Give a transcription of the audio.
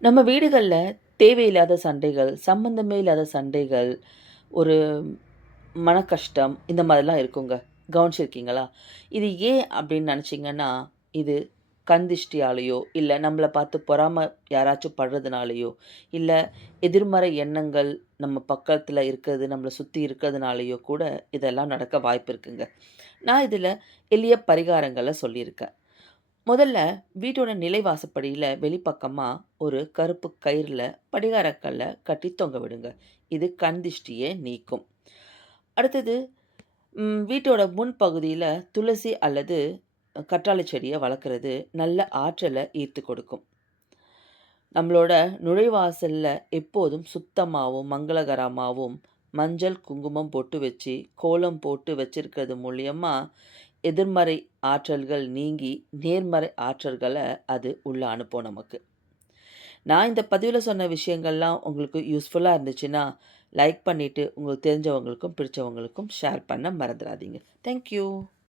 நம்ம வீடுகள்ல தேவையில்லாத சண்டைகள், சம்மந்தமே இல்லாத சண்டைகள், ஒரு மனக்கஷ்டம் இந்த மாதிரிலாம் இருக்குங்க. கவனிச்சிருக்கீங்களா? இது ஏன் அப்படின்னு நினச்சீங்கன்னா, இது கண் திஷ்டியாலயோ, இல்ல நம்மள பார்த்து பொறாம யாராச்சும் படுறதுனாலயோ, இல்ல எதிர்மறை எண்ணங்கள் நம்ம பக்கத்துல இருக்கிறது, நம்மள சுத்தி இருக்கிறதுனாலயோ கூட இதெல்லாம் நடக்க வாய்ப்பு இருக்குங்க. நான் இதுல எளிய பரிகாரங்கள சொல்லியிருக்கேன். முதல்ல வீட்டோட நிலைவாசப்படியில வெளிப்பக்கமா ஒரு கருப்பு கயிறுல படிகாரக்கல்ல கட்டி தொங்க விடுங்க. இது கண் திஷ்டிய நீக்கும். அடுத்தது வீட்டோட முன் பகுதியில துளசி அல்லது கற்றாழை செடிய வளர்க்குறது நல்ல ஆற்றல ஈர்த்து கொடுக்கும். நம்மளோட நுழைவாசல்ல எப்போதும் சுத்தமாவும், மங்களகரமாவும் மஞ்சள், குங்குமம் பொட்டு வச்சு, கோலம் போட்டு வச்சிருக்கிறது மூலியமா, எதிர்மறை ஆற்றல்கள் நீங்கி, நேர்மறை ஆற்றல்கள அது உள்ள அனுப்பும் நமக்கு. நான் இந்த பதிவுல சொன்ன விஷயங்கள்லாம் உங்களுக்கு யூஸ்ஃபுல்லா இருந்துச்சுன்னா, லைக் பண்ணிட்டு, உங்களுக்கு தெரிஞ்சவங்களுக்கும், பிடிச்சவங்களுக்கும் ஷேர் பண்ண மறந்துறாதீங்க. Thank you.